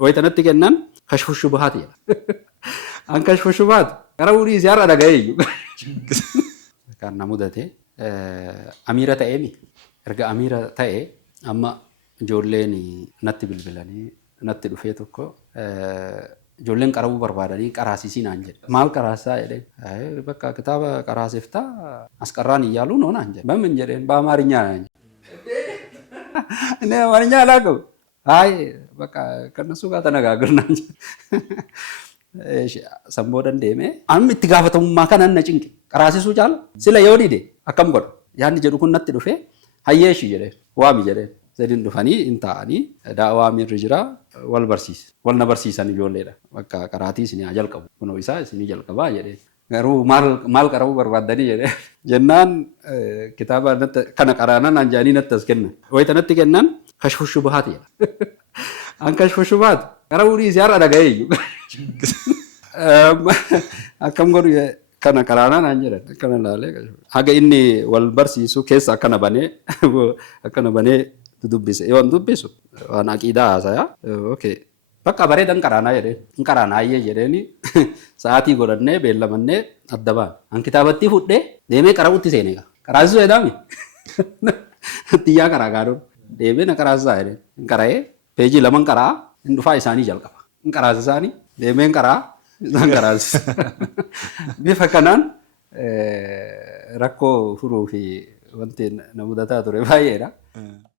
Wayitanitti kennan kashfu shubuhaati. An kashfu shubuhaat gara urii ziyaara dhaga'ee kan na mudate amiira ta'eemi. Erga amiira ta'e amma ijoolleen natti bilbilanii natti dhufee tokko ijoolleen qara'uu barbaadanii qaraasisii naan jedhe. Maal qaraasaa jedheen? Bakka kitaaba qaraasiftaa asqarraan iyyaaluu noo naan jedhe. Bamin jedheen በአማርኛ naan jedhe. እኔ አማርኛ አላውቅም። አይ በቃ ከነሱ ጋር ተነጋግረን እንጂ ሰንቦደን ደሜ አም itti gaafatamummaa kana na cinqi qaraasisuu caala sila yoo dide akkam godhu yaadni jedhu kun natti dhufe hayyeeshi jedhe waami jedhe sadin dhufanii in ta'anii daawaa mirri jira wal barsiis wal na barsiisan ijoolleedha bakka qaraatii isin haa jalqabu kunoo isaa isin jalqabaa jedhe garuu maal qara'uu barbaaddanii jedhe jennaan kitaaba kana qaraanan anjaanii natti as kennan wayitanitti kennan kashfu shubuhaati jedha. An kashfu shubuhaat gara urii ziyaara dhaga'ee akkam godhu kana qaraanaa naan jedhan akkana laalee haga inni wal barsiisu keessa akkana banee dubbise yoo dubbisu waan aqiidaa haasaya okay bakka bareedan qaraanaa jedheen in qaraanaa ayyee jedheeni sa'aatii godhannee beellamannee adda baan an kitaabatti fudhee deemee qara'utti seenee qaraasisuu jedhami xiyyaa qaraa gaaduun deemee na qaraasaa jedheen in qara'ee peejii laman qaraa in dhufaa isaanii jalqaba in qaraasa isaanii deemee in qaraa isaan qaraasisa bifa kanaan rakkoo furuu fi wanti na mudataa ture baay'eedha.